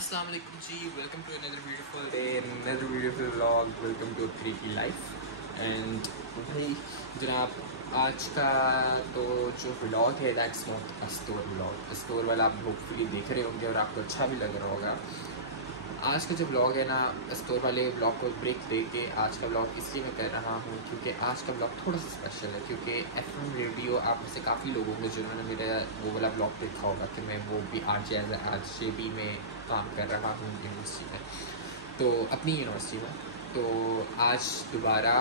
अस्सलाम वालेकुम जी, welcome to another beautiful day, another beautiful vlog. Welcome to 3T Life. And भाई जनाब, आज का तो जो व्लॉग है that's not a store vlog. Store वाला आप होपफुली देख रहे होंगे और आपको अच्छा भी लग रहा होगा. आज का जो व्लॉग है ना, स्टोर वाले व्लॉग को ब्रेक दे के आज का व्लॉग इसलिए मैं कर रहा हूँ क्योंकि आज का व्लॉग थोड़ा सा स्पेशल है. क्योंकि FM रेडियो आप में से काफ़ी लोग होंगे जिन्होंने मेरा वो वाला व्लॉग देखा होगा कि मैं वो भी RJB में काम कर रहा हूँ यूनिवर्सिटी में, तो अपनी यूनिवर्सिटी में. तो आज दोबारा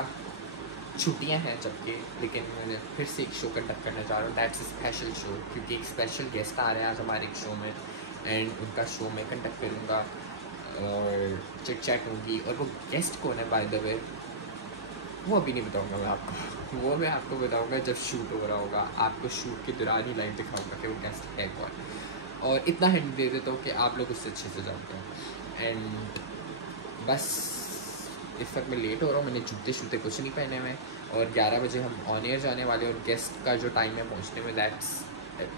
छुट्टियां हैं जबकि, लेकिन मैं फिर से एक शो कंडक्ट करना चाह रहा हूँ. दैट्स अ स्पेशल शो क्योंकि एक स्पेशल गेस्ट आ रहे हैं आज हमारे एक शो में एंड उनका शो मैं कंडक्ट करूँगा और चिट चैट होगी. और वो गेस्ट कौन है बाय द वे वो अभी नहीं बताऊँगा मैं आपको. वो मैं आपको बताऊँगा जब शूट हो रहा होगा. आपको शूट के दौरान ही लाइव दिखाऊँगा कि वो गेस्ट है कौन. और इतना हिंट दे देता हूँ कि आप लोग उससे अच्छे से जानते हैं. एंड बस इस वक्त मैं लेट हो रहा हूँ. मैंने जूते शूते कुछ नहीं पहने हुए और 11 बजे हम ऑन एयर जाने वाले हैं. और गेस्ट का जो टाइम है पहुँचने में दैट्स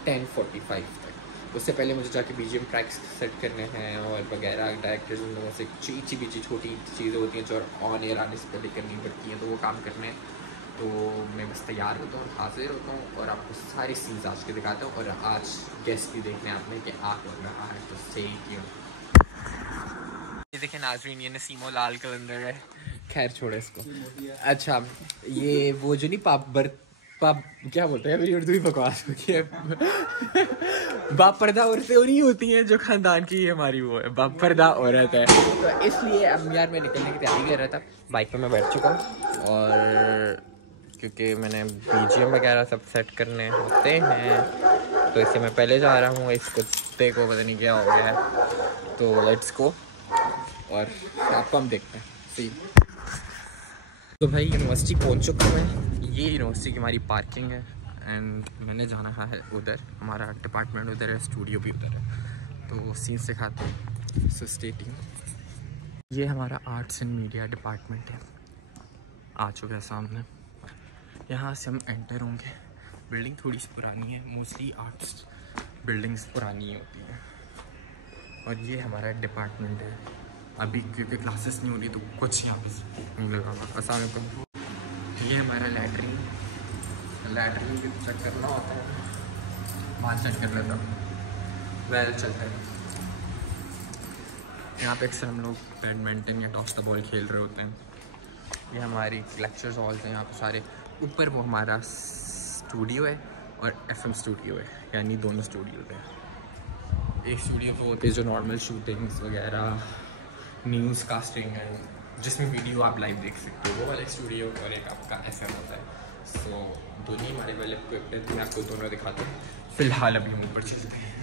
10:45 तक. उससे पहले मुझे जाके BGM ट्रैक्स सेट करने हैं और वगैरह. डायरेक्टर्स उन लोगों से ची बीची छोटी चीज़ें होती हैं जो ऑन एयर आने से पहले करनी पड़ती हैं, तो वो काम करने हैं. तो मैं बस तैयार होता हूँ, हाजिर होता हूँ और आपको सारे सीन्स आज के दिखाता हूँ. और आज गेस्ट भी देखने आपने कि आ कौन रहा है, तो सही क्यों. ये देखें नाजरीन, ये नसीमो लाल कलंदर है. खैर छोड़े इसको. अच्छा, ये वो जो नहीं पाप क्या बोलते हैं, मेरी उर्दू ही बकवास होती है. बाप पर्दा औरतें नहीं होती हैं जो खानदान की हमारी वो है, बाप पर्दा औरत है. तो इसलिए अब यार मैं निकलने की तैयारी कर रहा था. बाइक पे मैं बैठ चुका हूँ और क्योंकि मैंने BGM वगैरह सब सेट करने होते हैं तो इससे मैं पहले जा रहा हूँ. इस कुत्ते को पता नहीं क्या हो गया है, तो लेट्स गो और आपको हम देखते हैं. सी तो भाई यूनिवर्सिटी पहुँच चुका हूँ मैं. ये यूनिवर्सिटी की हमारी पार्किंग है एंड मैंने जाना है उधर. हमारा डिपार्टमेंट उधर है, स्टूडियो भी उधर है, तो सीन सिखाते हैं. So stay tuned. ये हमारा आर्ट्स एंड मीडिया डिपार्टमेंट है, आ चुका है सामने. यहाँ से हम एंटर होंगे. बिल्डिंग थोड़ी सी पुरानी है, मोस्टली आर्ट्स बिल्डिंग्स पुरानी ही होती हैं. और ये हमारा डिपार्टमेंट है. अभी क्योंकि क्लासेस नहीं हो रही तो कुछ यहाँ पे नहीं लगा हुआ. अस्सलाम वालेकुम. ये हमारा लैटरिन भी चेक करना होता है. वहाँ चेक कर लेता हूँ. वेल चलता है. यहाँ पे अक्सर हम लोग बैडमिंटन या टॉस द बॉल खेल रहे होते हैं. ये हमारी लेक्चर्स हॉल्स हैं यहाँ पे सारे. ऊपर वो हमारा स्टूडियो है और FM स्टूडियो है, यानी दोनों स्टूडियो है. एक स्टूडियो तो होते हैं जो नॉर्मल शूटिंग्स वगैरह, न्यूज़ कास्टिंग एंड जिसमें वीडियो आप लाइव देख सकते हो, वो वाला स्टूडियो. और एक आपका FM होता है. सो दोनों ही हमारे वाले इक्विप्ड हैं, तो मैं आपको दोनों दिखाता हूँ. फ़िलहाल अभी हम ऊपर चलते हैं.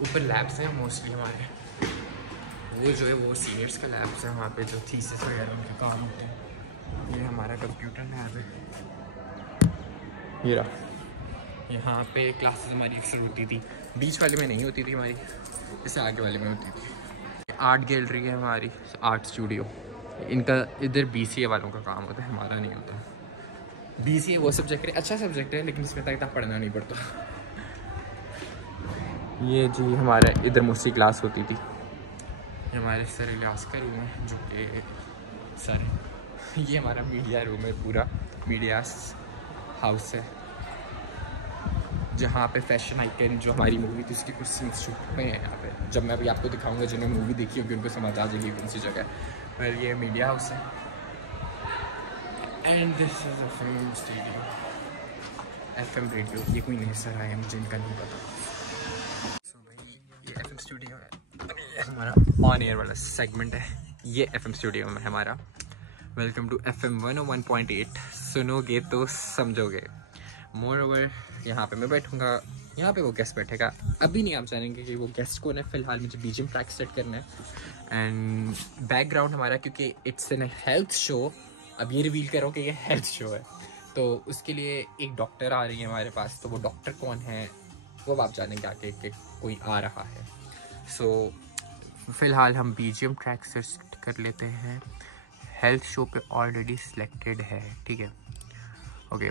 ऊपर लैब्स हैं मोस्टली हमारे. वो जो है वो सीनियर्स का लैब्स है, वहाँ पे जो थीसिस वगैरह उनके काम होते हैं. ये हमारा कंप्यूटर लैब है. ये रहा. यहाँ पे क्लासेस हमारी अक्सर होती थी. बीच वाले में नहीं होती थी हमारी, इससे आगे वाले में होती थी. आर्ट गैलरी है हमारी, आर्ट स्टूडियो. इनका इधर BCA वालों का काम होता है, हमारा नहीं होता. BCA वो सब्जेक्ट है, अच्छा सब्जेक्ट है, लेकिन इसमें तक पढ़ना नहीं पड़ता. ये जी हमारे इधर मोस्टली क्लास होती थी. ये हमारे सर इलियास का रूम है जो कि सर. ये हमारा मीडिया रूम है, पूरा मीडिया हाउस है जहाँ पे फैशन आइकन जो हमारी मूवी थी उसकी कुछ सीन्स शूट हुए हैं यहाँ पे. जब मैं अभी आपको दिखाऊंगा, जिन्होंने मूवी देखी होगी उनको समझ आ जाएगी कौन सी जगह है. पर ये मीडिया हाउस है. And this is FM studio, FM radio. ये कोई नए सर आए हैं, मुझे इनका नहीं पता. सो भाई ये FM स्टूडियो है. ये हमारा ऑन एयर वाला सेगमेंट है. ये FM स्टूडियो में हमारा. Welcome to FM 101.8. सुनोगे तो समझोगे. मोर ओवर यहाँ पे मैं बैठूँगा, यहाँ पे वो गेस्ट बैठेगा. अभी नहीं आप जानेंगे कि वो गेस्ट कौन है. फ़िलहाल मुझे BGM ट्रैक सेट करना है. एंड बैकग्राउंड हमारा, क्योंकि इट्स एन हेल्थ शो, अब ये रिवील करो कि ये हेल्थ शो है, तो उसके लिए एक डॉक्टर आ रही है हमारे पास. तो वो डॉक्टर कौन है वो आप जानेंगे आके कि कोई आ रहा है. सो फ़िलहाल हम BGM ट्रैक सेट कर लेते हैं. हेल्थ शो पे ऑलरेडी सिलेक्टेड है, ठीक है. ओके.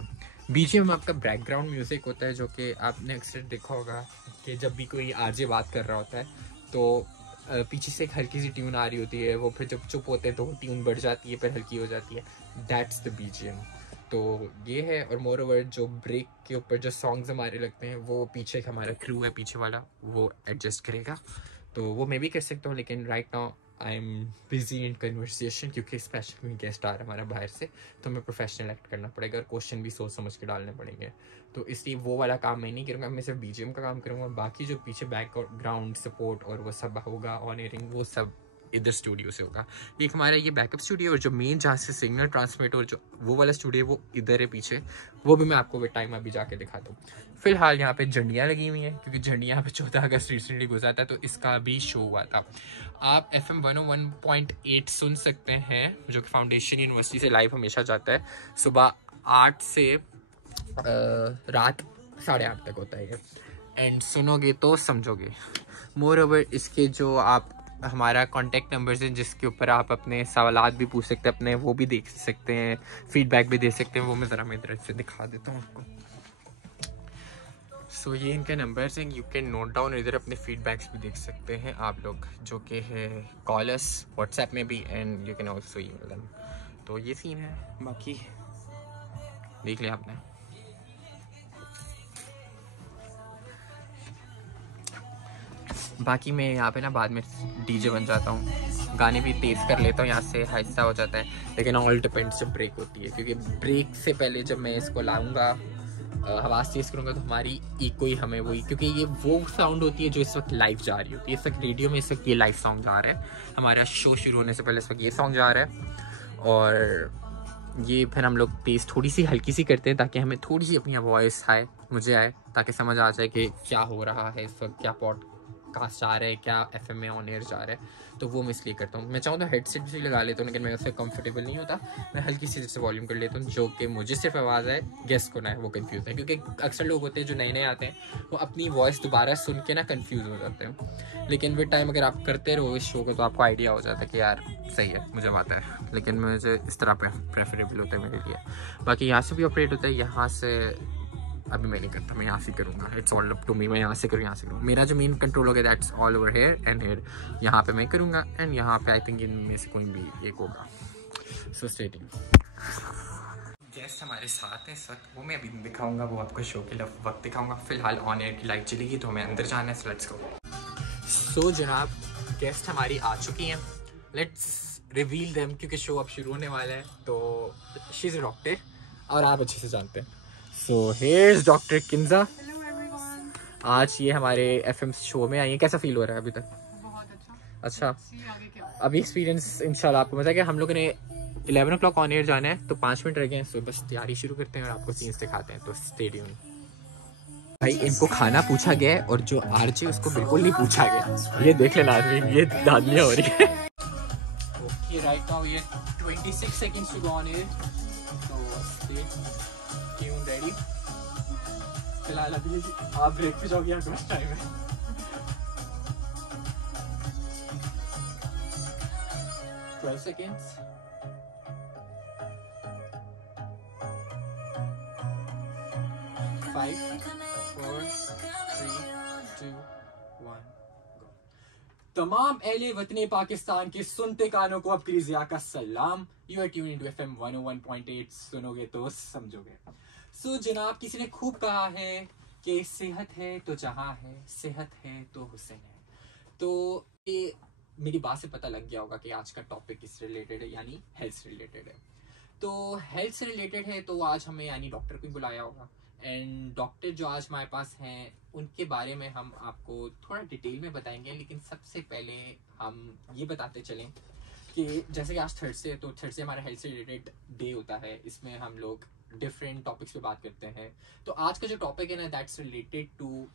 BGM आपका बैकग्राउंड म्यूज़िक होता है जो कि आपने अक्सर देखा होगा कि जब भी कोई RJ बात कर रहा होता है तो पीछे से एक हल्की सी ट्यून आ रही होती है, वो फिर जब चुप होते हैं तो ट्यून बढ़ जाती है, फिर हल्की हो जाती है, दैट्स द बीजीएम। तो ये है। और मोर ओवर जो ब्रेक के ऊपर जो सॉन्ग्स हमारे लगते हैं वो पीछे हमारा क्रू है पीछे वाला, वो एडजस्ट करेगा। तो वो मैं भी कर सकता हूँ, लेकिन right now I am busy in conversation, क्योंकि स्पेशल गेस्ट आ रहा है हमारा बाहर से, तो हमें प्रोफेशनल एक्ट करना पड़ेगा और क्वेश्चन भी सोच समझ के डालने पड़ेंगे। तो इसलिए वो वाला काम मैं नहीं करूँगा, मैं सिर्फ बीजीएम का काम करूँगा। बाकी जो पीछे बैकग्राउंड सपोर्ट और वो सब होगा, ऑन एयरिंग, वो सब इधर स्टूडियो से होगा। एक हमारा ये बैकअप स्टूडियो और जो मेन जहाँ से सिग्नल ट्रांसमिट और जो वो वाला स्टूडियो वो इधर है पीछे, वो भी मैं आपको विद टाइम अभी जाके दिखाता हूँ। फिलहाल यहाँ पे झंडियाँ लगी हुई हैं, क्योंकि झंडियाँ पे 14 अगस्त रिसेंटली गुजरा था, तो इसका भी शो हुआ था। आप FM 101.8 सुन सकते हैं, जो कि फाउंडेशन यूनिवर्सिटी से लाइव हमेशा जाता है, सुबह 8 से रात 8:30 तक होता है ये। एंड सुनोगे तो समझोगे। मोर ओवर इसके जो आप हमारा कॉन्टैक्ट नंबर्स है, जिसके ऊपर आप अपने सवालात भी पूछ सकते हैं, अपने वो भी देख सकते हैं, फीडबैक भी दे सकते हैं, वो मैं ज़रा मेरी तरफ से दिखा देता हूँ आपको। सो ये इनके नंबर्स हैं, यू कैन नोट डाउन। इधर अपने फीडबैक्स भी देख सकते हैं आप लोग, जो कि है कॉलर्स व्हाट्सएप में भी, and you can also email them. तो ये सीन है, बाकी देख लिया आपने। बाकी मैं यहाँ पे ना बाद में डीजे बन जाता हूँ, गाने भी तेज़ कर लेता हूँ, यहाँ से आहिस्ता हो जाता है, लेकिन ऑल डिपेंड्स जब ब्रेक होती है, क्योंकि ब्रेक से पहले जब मैं इसको लाऊंगा, आवाज़ तेज़ करूँगा, तो हमारी इको ही हमें वही, क्योंकि ये वो साउंड होती है जो इस वक्त लाइव जा रही होती है। इस वक्त रेडियो में इस वक्त ये लाइव सॉन्ग जा रहा है, हमारा शो शुरू होने से पहले इस वक्त ये सॉन्ग जा रहा है, और ये फिर हम लोग तेज़ थोड़ी सी हल्की सी करते हैं, ताकि हमें थोड़ी सी अपनी वॉइस आए, मुझे आए, ताकि समझ आ जाए कि क्या हो रहा है इस वक्त, क्या पॉडकास्ट जा रहा है, क्या FM में ऑन एयर जा रहा है। तो वो मैं इसलिए करता हूँ। मैं चाहूँ तो हेडसेट भी लगा लेता हूँ, लेकिन मैं उससे कंफर्टेबल नहीं होता। मैं हल्की सी जैसे वॉल्यूम कर लेता हूँ, जो कि मुझे सिर्फ आवाज़ आए, गेस्ट को ना है वो कंफ्यूज है, क्योंकि अक्सर लोग होते हैं जो नए नए आते हैं, वो अपनी वॉइस दोबारा सुन के ना कंफ्यूज हो जाते हैं। लेकिन विद टाइम अगर आप करते रहो इस शो को, तो आपको आइडिया हो जाता है कि यार सही है, मुझे आता है, लेकिन मुझे इस तरह प्रेफरेबल होता है मेरे लिए। बाकी यहाँ से भी ऑपरेट होता है, यहाँ से अभी मैं नहीं करता, मैं यहाँ से करूँगा, it's all up to me, मैं यहाँ से करूँ, यहाँ से करूँ। मेरा जो मेन कंट्रोल होगा that's all over here and here, यहाँ पे मैं करूँगा, एंड यहाँ पे आई थिंक इनमें से कोई भी एक होगा। So stay tuned. गेस्ट हमारे साथ हैं इस वक्त, वो मैं अभी दिखाऊंगा, वो आपको शो के वक्त दिखाऊंगा। फिलहाल ऑन एयर की लाइव चलेगी, तो हमें अंदर जाना है, सो लेट्स गो। सो जनाब, गेस्ट हमारी आ चुकी हैं, लेट्स रिवील देम, क्योंकि शो अब शुरू होने वाला है। तो शी इज़ अ डॉक्टर, और आप अच्छे से जानते हैं। So here's doctor Kinza. Hello everyone. आज ये हमारे FM शो में आई है, कैसा फील हो रहा है अभी तक? बहुत अच्छा। अच्छा, आगे क्या? अभी एक्सपीरियंस इंशाल्लाह आपको पता है कि हम लोगों ने 11 o'clock ऑन एयर जाना है, तो 5 मिनट रह गए हैं, सो बस तैयारी शुरू करते हैं और आपको सीन्स दिखाते हैं, तो स्टे ट्यून्ड। भाई इनको खाना पूछा गया है, और जो आरजे उसको बिल्कुल नहीं पूछा गया। ये देख लेना आदमी, ये दादलियाँ हो रही है। ओके राइट नाउ ये 26 seconds to go on air, तो स्टे ट्यून्ड, रेडी। फिलहाल अभी आप ब्रेक पे जाओगे, आपके पास टाइम है। 12 seconds. 5, 4, 3, 2, 1, go. तमाम अहले वतने पाकिस्तान के सुनते कानों को अब क्रिजिया का सलाम। You are tune into FM 101.8, सुनोगे तो समझोगे। सो जनाब, किसी ने खूब कहा है कि सेहत है तो जहां है, सेहत है तो हुसैन है। तो ये मेरी बात से पता लग गया होगा कि आज का टॉपिक किससे रिलेटेड है, यानी हेल्थ से रिलेटेड है। तो हेल्थ से रिलेटेड है, तो आज हमें यानी डॉक्टर को बुलाया होगा, एंड डॉक्टर जो आज हमारे पास हैं उनके बारे में हम आपको थोड़ा डिटेल में बताएंगे। लेकिन सबसे पहले हम ये बताते चलें कि जैसे कि आज थर्सडे है, तो थर्सडे हमारा हेल्थ से रिलेटेड डे होता है, इसमें हम लोग डिफरेंट टॉपिक्स पे बात करते हैं। तो आज का जो टॉपिक है ना, that's related to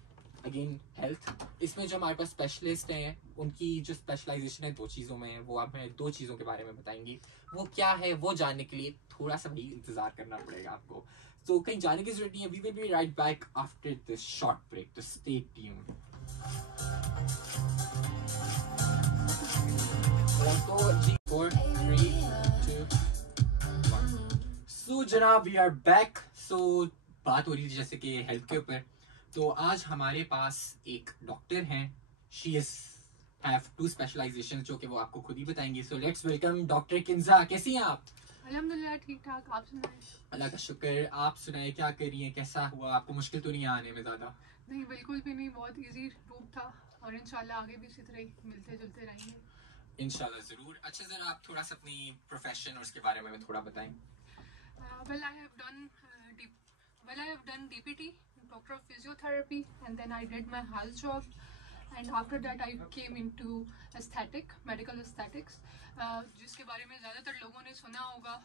again health. इसमें जो हमारे पास स्पेशलिस्ट हैं, उनकी जो स्पेशलाइजेशन है 2 चीज़ों में है, वो आप हमें 2 चीज़ों के बारे में बताएंगी। वो क्या है, वो जानने के लिए थोड़ा सा भी इंतजार करना पड़ेगा आपको। तो कहीं जाने की जरूरत नहीं है, we will be right back after this short break, तो स्टे ट्यून्ड। तो जी 4, 3, 2, 1। सो जनाब, वी आर बैक। सो बात हो रही थी जैसे कि हेल्थ के ऊपर। तो आज हमारे पास एक डॉक्टर हैं, she is have two specializations जो कि वो आपको खुद ही बताएंगी. So let's welcome Dr. Kinza. कैसी हैं आप? अल्हम्दुलिल्लाह ठीक ठाक. आप सुनाएं? अल्लाह का शुक्र. आप सुनाए क्या कर रही हैं? कैसा हुआ? आपको मुश्किल तो नहीं आने में ज़्यादा? नहीं, बिल्कुल भी नहीं. बहुत इजी रूट था और इंशाल्लाह आगे भी इसी तरह ही मिलते जुलते रहेंगे. इंशाल्लाह ज़रूर. अच्छा ज़रा आप थोड़ा सा अपनी प्रोफेशन और उसके बारे में थोड़ा बताएं. Well, I have done DPT, Doctor of Physiotherapy, and then I did my HAL job. And after that I came into medical aesthetics, जिसके बारे में ज़्यादातर लोगों ने सुना होगा.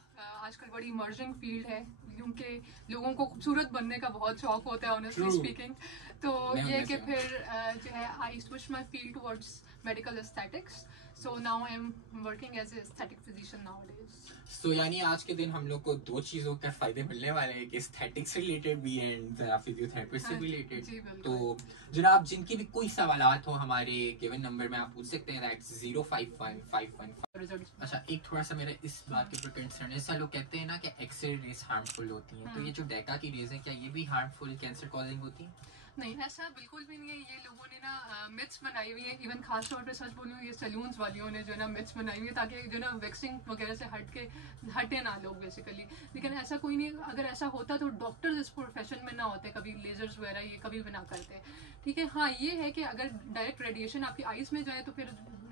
आजकल बड़ी इमर्जिंग फील्ड है क्योंकि लोगों को खूबसूरत बनने का बहुत शौक होता है, ऑनेस्टली स्पीकिंग. तो ये कि फिर जो है I switch my field towards medical aesthetics. So now I am working as a aesthetic physician nowadays. तो यानी आज के दिन हम लोग को दो चीज़ों का फायदे मिलने वाले हैं कि एस्थेटिक्स से रिलेटेड भी एंड फिजियोथेरेपी से रिलेटेड. तो जनाब जिनकी भी कोई सवालात हो हमारे गिवन नंबर में आप पूछ सकते हैं. दैट्स 051515. अच्छा एक थोड़ा सा मेरा इस बात के ऊपर कंसर्न है. ऐसा लोग कहते हैं ना कि एक्सरे रेज हार्मफुल होती हैं. तो ये जो डेका की रेज है क्या ये भी हार्मफुल कैंसर कॉजिंग होती है? नहीं, ऐसा बिल्कुल भी नहीं है. ये लोगों ने ना मिथ्स बनाई हुई है. इवन खास तौर पे सच बोलूँ ये सैलून्स वालियों ने जो ना मिथ्स बनाई हुई है ताकि जो ना वैक्सिंग वगैरह से हटे ना लोग बेसिकली. लेकिन ऐसा कोई नहीं. अगर ऐसा होता तो डॉक्टर्स इस प्रोफेशन में ना होते, कभी लेजर्स वगैरह ये कभी भी ना करते. ठीक है. हाँ ये है कि अगर डायरेक्ट रेडिएशन आपकी आइज़ में जाए तो फिर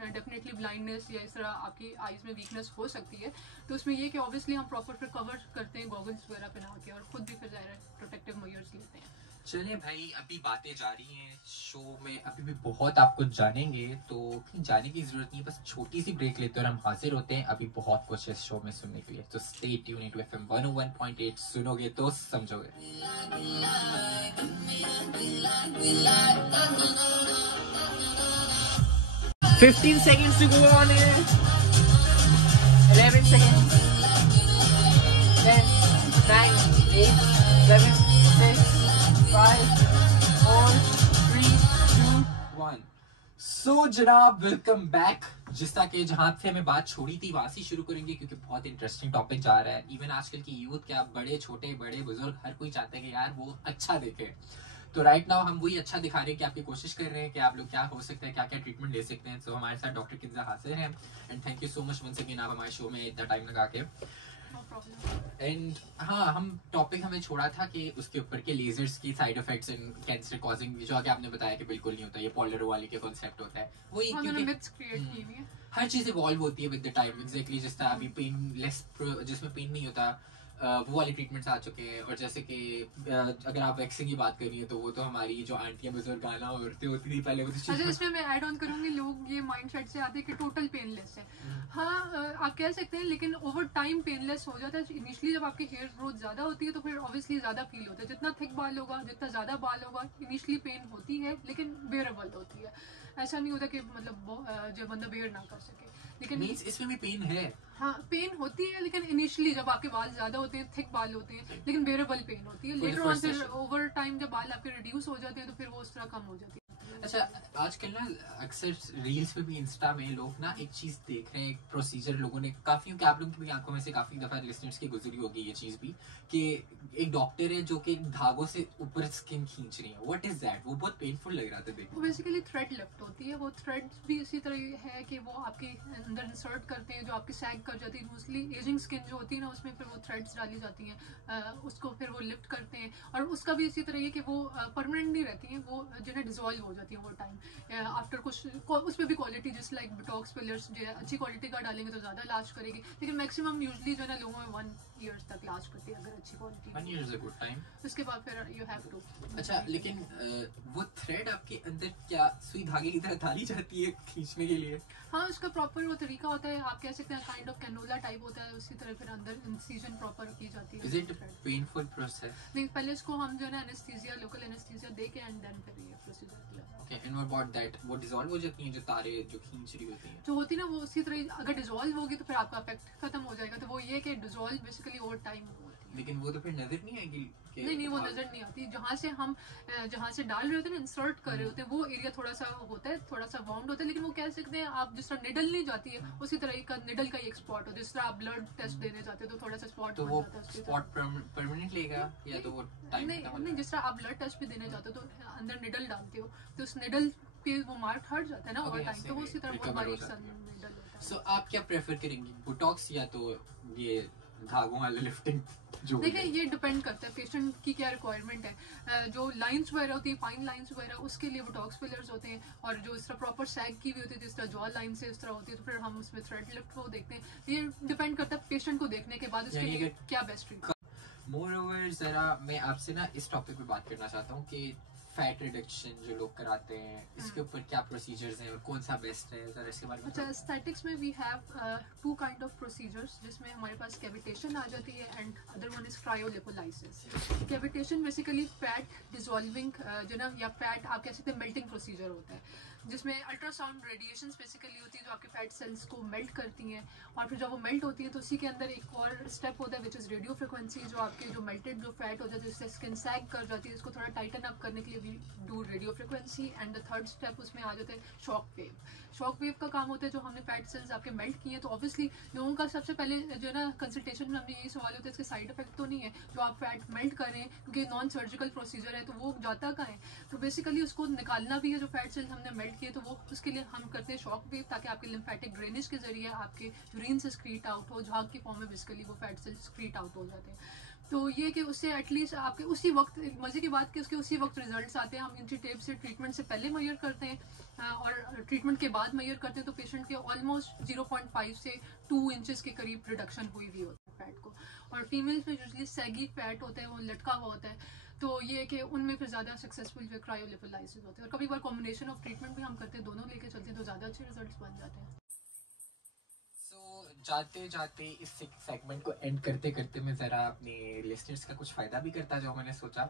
डेफिनेटली ब्लाइंडनेस या इस तरह आपकी आइज़ में वीकनेस हो सकती है. तो उसमें ये कि ऑब्वियसली हम प्रॉपर फिर कवर करते हैं गॉगल्स वगैरह पहना के और खुद भी फिर ज़ाहिर प्रोटेक्टिव मेजर्स लेते हैं. चलिए भाई अभी बातें जारी हैं शो में. अभी भी बहुत आप कुछ जानेंगे तो जाने की जरूरत नहीं है. बस छोटी सी ब्रेक लेते हैं और हम हाजिर होते हैं. अभी बहुत कुछ है इस शो में सुनने के लिए. तो स्टे ट्यून टू FM 101.8. सुनोगे तो समझोगे. 15 seconds to go on here. 11 seconds. 10, 9, 8, 7, 6, 5, 4, 3, 2, 1. So जनाब वेलकम बैक. जिस तरह के जहाँ से हमें बात छोड़ी थी वहां से शुरू करेंगे क्योंकि बहुत इंटरेस्टिंग टॉपिक जा रहा है. इवन आजकल की यूथ क्या बड़े छोटे बड़े बुजुर्ग हर कोई चाहते हैं कि यार वो अच्छा देखे. तो राइट नाउ हम वही अच्छा दिखा रहे हैं कि आपकी कोशिश कर रहे हैं कि आप लोग क्या हो सकते हैं, क्या क्या ट्रीटमेंट ले सकते हैं. तो हमारे साथ डॉक्टर किंजा हाजिर हैं and thank you so much once again आप हमारे शो में इतना टाइम लगा के. एंड हाँ हम टॉपिक हमें छोड़ा था कि उसके ऊपर के लेजर्स की side effects and cancer causing जो आगे आपने बताया कि बिल्कुल नहीं होता. ये पोलर वाली के कॉन्सेप्ट होता है वही क्योंकि हर चीज इवॉल्व होती है विद द टाइम. एग्जैक्टली जिस तरह अभी पेन लेस जिसमें पेन नहीं होता वो वाले ट्रीटमेंट्स आ चुके हैं. और जैसे कि अगर आप वैक्सिंग की बात करिए तो वो तो हमारी जो आंटियां बुजुर्ग गाना औरतें होती थी पहले. अच्छा इसमें मैं ऐड ऑन करूंगी. लोग ये माइंडसेट से आते हैं कि टोटल पेनलेस है. हाँ आप कह सकते हैं लेकिन ओवर टाइम पेनलेस हो जाता है. इनिशियली जब आपकी हेयर ग्रोथ ज्यादा होती है तो फिर ऑब्वियसली ज्यादा फील होता है. जितना थिक बाल होगा जितना ज्यादा बाल होगा इनिशियली पेन होती है लेकिन बेयरेबल होती है. ऐसा नहीं होता कि मतलब जो बंदा बेयर ना कर सके. लेकिन इसमें भी पेन है. हाँ पेन होती है लेकिन इनिशियली जब आपके बाल ज्यादा होते हैं थिक बाल होते हैं लेकिन बेयरेबल पेन होती है. लेटर ऑन फिर ओवर टाइम जब बाल आपके रिड्यूस हो जाते हैं तो फिर वो उस तरह कम हो जाती है. अच्छा आजकल ना अक्सर रील्स पे भी इंस्टा में लोग ना एक चीज देख रहे हैं. एक प्रोसीजर लोगों ने काफी कि आप लोगों की आंखों में से काफी दफा लिसनर्स की गुजरी होगी ये चीज भी कि एक डॉक्टर है जो कि धागों से ऊपर स्किन खींच रही है. What is that? वो बहुत पेनफुल लग रहा था देखने. बेसिकली थ्रेड लिफ्ट होती है. वो थ्रेड भी इसी तरह है कि वो आपके अंदर इंसर्ट करते हैं जो आपकी सैग कर जाती है. मोस्टली एजिंग स्किन जो होती है ना उसमें फिर वो थ्रेड्स डाली जाती हैं. उसको फिर वो लिफ्ट करते हैं और उसका भी इसी तरह है कि वो परमानेंट नहीं रहती हैं. वो जो है डिजॉल्व हो जाती है ओवर टाइम. आफ्टर कुछ उस पर भी quality just like Botox fillers जो है अच्छी क्वालिटी का डालेंगे तो ज़्यादा लास्ट करेगी. लेकिन मैक्सिमम यूजली जो है ना लोगों में 1 year तक लास्ट करती है अगर अच्छी quality. 1 year is a good time. उसके बाद फिर यू हैव टू. अच्छा लेकिन वो थ्रेड आपके अंदर क्या सुई धागे की तरह डाली जाती है खींचने के लिए? हाँ उसका प्रॉपर वो तरीका होता है. आप कह सकते हैं काइंड ऑफ कैनोला टाइप होता है. उसी तरह फिर अंदर इंसिजन प्रॉपर की जाती है. Is it painful process? नहीं पहले इसको हम जो है ना एनेस्थीसिया लोकल एनेस्थीसिया दे के एंड देन फिर ये प्रोसीजर किया. Okay and what about that? वो डिसॉल्व हो जाती हैं जो तारे जो खींच रही होती हैं जो होती है ना वो उसी तरह अगर डिसॉल्व होगी तो फिर आपका इफेक्ट खत्म हो जाएगा. तो वो ये कि डिसॉल्व बेसिकली ओवर टाइम होती है. लेकिन वो तो फिर नजर नहीं आएगी. नहीं वो नजर नहीं आती. जहाँ से हम जहाँ से डाल रहे होते हैं ना इंसर्ट कर रहे होते हैं वो एरिया थोड़ा सा होता है थोड़ा सा वाउंड होता है. लेकिन वो कह सकते हैं आप जिस तरह निडल नहीं जाती है उसी तरह का निडल का एक स्पॉट होता है. जिस तरह आप ब्लड टेस्ट देने जाते हैं तो थोड़ा सा स्पॉट तो वो स्पॉट परमानेंट लेगा या तो वो टाइम नहीं जिस तरह आप ब्लड टेस्ट भी देने जाते हो तो अंदर निडल डालते हो तो उस निडल आपके वो मार्क हट जाता है ना ओवर टाइम, तो वो उसी तरह recover बारीक हो सा जाता है। निडल होता है। सो आप क्या प्रेफर करेंगी, बुटॉक्स या तो ये धागों वाले लिफ्टिंग जो भी देखिए है? ये डिपेंड करता है पेशेंट की क्या रिक्वायरमेंट है। जो लाइंस वगैरह होती है, फाइन लाइंस वगैरह, उसके लिए बुटॉक्स फिलर्स होते हैं, और जो इस तरह प्रॉपर सैग की भी होती है, जिस तरह जॉ लाइन से इस तरह होती है, तो फिर हम उसमें थ्रेड लिफ्ट वो देखते हैं। ये डिपेंड करता है पेशेंट को देखने के बाद उसके यानी लिए कि- क्या बेस्ट ट्रीटमेंट। मोर ओवर जरा मैं आपसे ना इस टॉपिक पे बात करना चाहता हूँ कि फैट रिडक्शन जो लोग कराते हैं इसके ऊपर क्या प्रोसीजर्स हैं और कौन सा बेस्ट है, जरा इसके बारे में अच्छा, एस्थेटिक्स में we have 2 kind of procedures, जिसमें हमारे पास कैविटेशन आ जाती है and other one is cryolipolysis. Cavitation basically fat dissolving जो ना, या फैट आप कह सकते हैं मेल्टिंग प्रोसीजर होता है, जिसमें अल्ट्रासाउंड रेडिएशन बेसिकली होती है जो आपके फैट सेल्स को मेल्ट करती हैं, और फिर जब वो मेल्ट होती है तो उसी के अंदर एक और स्टेप होता है विच इज़ रेडियो फ्रिक्वेंसी, जो आपके जो मेल्टेड जो फैट हो जाता है जिससे स्किन सैग कर जाती है, इसको थोड़ा टाइटन अप करने के लिए we do radio frequency. And the third step उसमें आ जाता है शॉक वेव। शॉक वेव का काम होता है जो हमने फैट सेल्स आपके मेल्ट किए हैं, तो ऑब्वियसली लोगों का सबसे पहले जो है ना कंसल्टेशन में हमने यही सवाल होता है इसके साइड इफेक्ट तो नहीं है जो आप फैट मेल्ट कर रहे हैं, क्योंकि नॉन सर्जिकल प्रोसीजर है तो वो जाता कहाँ है, तो बेसिकली उसको निकालना भी है जो फैट सेल्स हमने मेल्ट किए, तो वो उसके लिए हम करते हैं शॉक वेव, ताकि आपके लिम्फेटिक ड्रेनेज के जरिए आपके यूरिन से स्क्रीट आउट हो, झाग की फॉर्म में बेसिकली वो फैट सेल्स स्क्रीट आउट हो जाते हैं। तो ये कि उससे एटलीस्ट आपके उसी वक्त, मजे की बात कि उसके उसी वक्त रिजल्ट्स आते हैं। हम इंची टेप से ट्रीटमेंट से पहले मेजर करते हैं और ट्रीटमेंट के बाद मेजर करते हैं, तो पेशेंट के ऑलमोस्ट 0.5 से 2 इंचेस के करीब रिडक्शन हुई भी होती है फैट को। और फीमेल्स में यूजली सैगी फैट होता है, वो लटका हुआ होता है, तो ये कि उनमें फिर ज़्यादा सक्सेसफुल जो क्रायोलिपोलाइसिस होते हैं। और कभी बार कॉम्बिनेशन ऑफ ट्रीटमेंट भी हम करते हैं, दोनों लेके चलते हैं तो ज़्यादा अच्छे रिजल्ट्स बन जाते हैं। जाते जाते इस सेगमेंट को एंड करते करते मैं जरा अपने लिसनर्स का कुछ फायदा भी करता जाऊँ। मैंने सोचा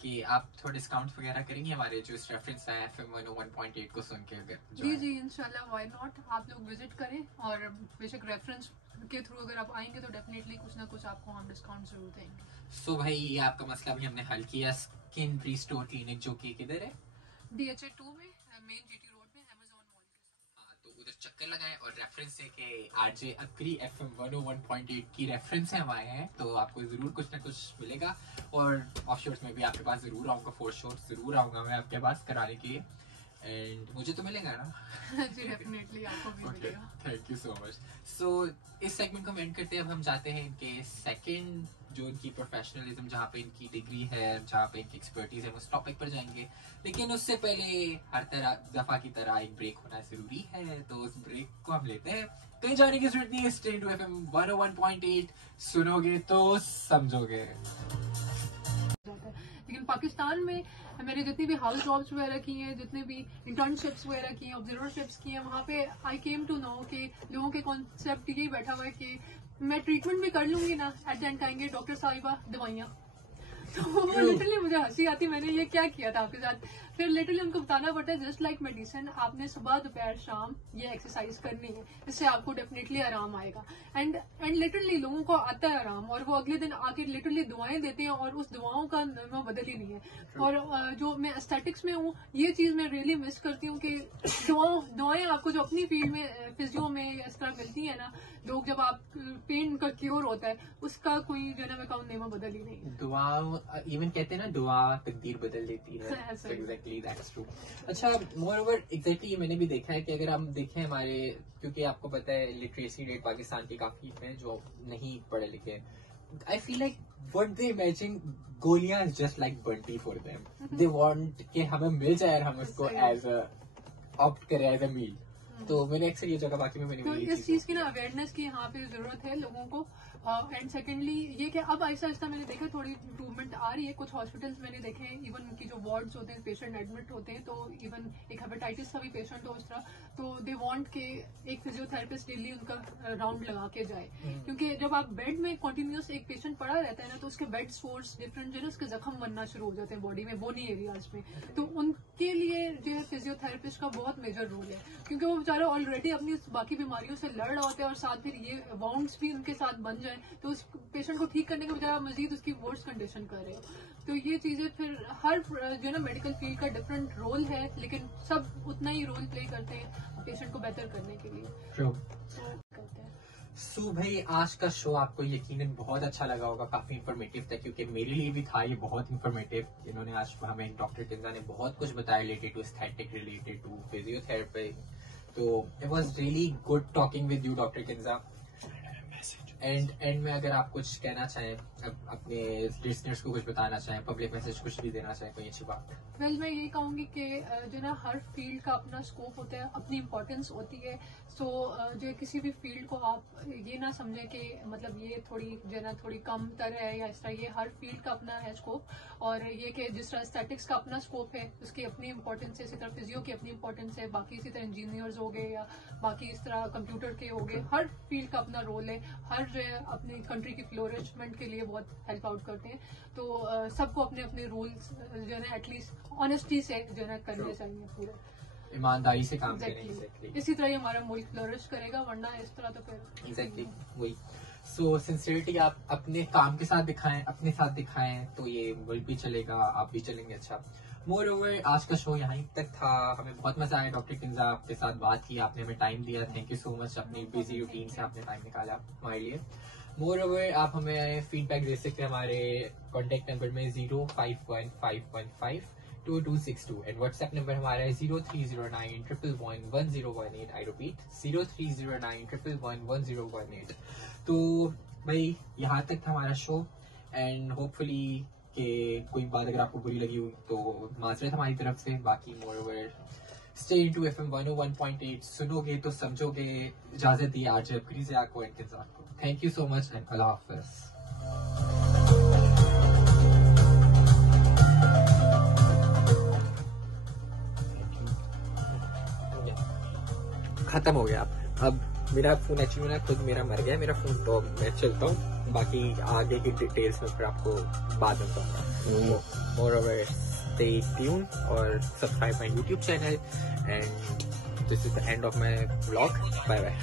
कि आप थोड़ा डिस्काउंट वगैरह करेंगे हमारे जो इस रेफरेंस है FM 101.8 को सुन के, अगर जी जी इंशाल्लाह, व्हाई नॉट, आप लोग विजिट करें, और बेशक रेफरेंस के थ्रू अगर आप आएंगे तो डेफिनेटली कुछ ना कुछ आपको हम डिस्काउंट जरूर देंगे। सो भाई ये आपका मसला भी हमने हल किया। स्किन रिस्टोर क्लिनिक जो कि किधर है? DHA 2 में, मेन GT रोड में, Amazon मॉल के साथ। हाँ, तो उधर चक्कर लगाएं और रेफरेंस है कि RJ अकरी FM 101.8 की रेफरेंस है हमारे हैं, तो आपको जरूर कुछ ना कुछ मिलेगा। और ऑफ शोर्स में भी आपके पास जरूर आऊँगा, 4 शोर्स जरूर आऊँगा मैं आपके पास कराने के लिए, एंड मुझे तो मिलेगा ना? जी डेफिनेटली आपको भी मिलेगा। Thank you so much. So इस सेगमेंट को एंड करते हैं, अब हम जाते हैं इनके सेकंड जो इनकी प्रोफेशनलिज्म, जहाँ पे इनकी डिग्री है, जहाँ पे इनकी एक्सपर्टीज है, उस टॉपिक पर जाएंगे। लेकिन उससे पहले हर दफा की तरह एक ब्रेक होना जरूरी है, तो उस ब्रेक को हम लेते हैं। कहीं जाने की जरूरत नहीं है, स्टे टू FM 101.8, सुनोगे तो समझोगे। लेकिन पाकिस्तान में मैंने जितनी भी हाउस जॉब्स वगैरह की हैं, जितने भी इंटर्नशिप्स वगैरह की हैं, ऑब्जर्वरशिप्स की हैं, वहाँ पे आई केम टू नो कि लोगों के कॉन्सेप्ट यही बैठा हुआ है कि मैं ट्रीटमेंट भी कर लूंगी ना, एट द एंड कहेंगे डॉक्टर साहिबा दवाइयाँ। तो वो लिटरली मुझे हंसी आती, मैंने ये क्या किया था आपके साथ। फिर लिटरली उनको बताना पड़ता है जस्ट लाइक मेडिसिन, आपने सुबह दोपहर शाम ये एक्सरसाइज करनी है, इससे आपको डेफिनेटली आराम आएगा। एंड लिटरली लोगों को आता है आराम, और वो अगले दिन आके लिटरली दुआएं देते हैं, और उस दुआओं का नरमा बदल ही नहीं है। और जो मैं एस्थेटिक्स में हूँ, ये चीज मैं रियली मिस करती हूँ कि दुआएं आपको जो अपनी फील्ड में फिजियो में इस तरह मिलती है ना, लोग जब आप पेन का क्योर होता है उसका कोई जो है ना मैं कहूँ नेमा बदल ही नहीं है। दुआ इवन कहते हैं ना, दुआ तकदीर बदल देती है। Exactly that's true. अच्छा, मोर ओवर एग्जैक्टली मैंने भी देखा है कि अगर हम देखें हमारे, क्योंकि आपको पता है लिटरेसी रेट पाकिस्तान की काफी है जो नहीं पढ़े लिखे, I feel like what they imagine गोलियां is just like bounty for them. They want कि हमें मिल जाए और हम उसको एज अ ऑप्ट करें एज अ मील। तो मैंने अक्सर ये जगह बाकी में मैंने तो इस चीज की ना अवेयरनेस की यहाँ पे जरूरत है लोगों को। एंड सेकेंडली ये कि अब आहिस्ता आहिस्ता मैंने देखा थोड़ी इम्प्रूवमेंट आ रही है। कुछ हॉस्पिटल्स मैंने देखे हैं, इवन उनकी जो वार्ड्स होते हैं, पेशेंट एडमिट होते हैं, तो इवन एक हेपेटाइटिस का भी पेशेंट हो इस तरह, तो दे वांट के एक फिजियोथेरेपिस्ट डेली उनका राउंड लगा के जाए। क्योंकि जब आप बेड में कंटिन्यूस एक पेशेंट पड़ा रहता है ना, तो उसके बेड सोर्स डिफरेंट जो है उसके जख्म बनना शुरू हो जाते हैं बॉडी में, बोनी एरियाज में। तो उनके लिए जो है फिजियोथेरेपिस्ट का बहुत मेजर रोल है, क्योंकि वो बेचारा ऑलरेडी अपनी बाकी बीमारियों से लड़ रहा होता है, और साथ फिर ये वाउंड्स भी उनके साथ बन जाए, तो उस पेशेंट को ठीक करने के बजाय मजीद उसकी वर्स कंडीशन कर रहे हो। तो ये चीजें फिर हर जो है ना मेडिकल फील्ड का डिफरेंट रोल है, लेकिन सब उतना ही रोल प्ले करते हैं पेशेंट को बेहतर करने के लिए। True. तो करते हैं। So सो भाई आज का शो आपको यकीनन बहुत अच्छा लगा होगा, काफी इन्फॉर्मेटिव था, क्योंकि मेरे लिए भी था ये बहुत इन्फॉर्मेटिव। इन्होंने आज हमें डॉक्टर किंजा ने बहुत कुछ बताया related to aesthetic, related to physiotherapy. तो it was really good talking with you doctor Kinza. And में अगर आप कुछ कहना चाहें, अपने लिसनर्स को कुछ बताना चाहें, पब्लिक मैसेज कुछ भी देना चाहें, कोई अच्छी बात। वेल मैं यही कहूंगी कि जो ना हर फील्ड का अपना स्कोप होता है, अपनी इम्पोर्टेंस होती है। सो जो किसी भी फील्ड को आप ये ना समझें कि मतलब ये थोड़ी जो ना थोड़ी कम तर है या इस तरह, ये हर फील्ड का अपना है स्कोप। और ये कि जिस तरह एस्थेटिक्स का अपना स्कोप है, उसकी अपनी इंपॉर्टेंस है, इसी तरह फिजियो की अपनी इंपॉर्टेंस है, बाकी इसी तरह इंजीनियर्स हो गए या बाकी इस तरह कंप्यूटर के हो गए, हर फील्ड का अपना रोल है। हर जो है अपनी कंट्री की फ्लोरिशमेंट के लिए बहुत हेल्प आउट करते हैं। तो सबको अपने अपने रूल्स जो है एटलीस्ट ऑनेस्टी से जो है करने चाहिए, पूरे ईमानदारी से काम करें। Exactly. इसी तरह ही हमारा मुल्क फ्लोरिश करेगा, वरना इस तरह तो फिर एग्जैक्टली वही। सो सिंसियरिटी आप अपने काम के साथ दिखाएं, अपने साथ दिखाएं, तो ये मुल्क भी चलेगा, आप भी चलेंगे। अच्छा, मोर ओवर आज का शो यहाँ तक था। हमें बहुत मजा आया डॉक्टर किंजा, आपके साथ बात की, आपने हमें टाइम दिया, थैंक यू सो मच। अपनी बिजी रूटीन से आपने टाइम निकाला हमारे लिए। मोर ओवर आप हमें फीडबैक दे सकते हैं हमारे कॉन्टेक्ट नंबर में 05151522262 एंड व्हाट्सएप नंबर हमारा है 0309111018। I repeat 0309111018। तो भाई यहाँ तक था हमारा शो, एंड होपफुली कि कोई बात अगर आपको बुरी लगी हुई तो माजरत हमारी तरफ से। बाकी more over stay into FM 101.8, सुनोगे तो समझोगे। इजाजत दी आज क्रीज़िया को एंड किंजा को। Thank you so much and अल्लाह हाफिज़। खत्म हो गया। अब मेरा फोन एक्चुअली ना खुद मेरा मर गया मेरा फोन, तो मैं चलता हूँ। बाकी आगे की डिटेल्स में फिर आपको बाद में बताऊंगा। मोर ओवर स्टे ट्यून और subscribe my YouTube channel, and this is the end of my vlog. Bye bye.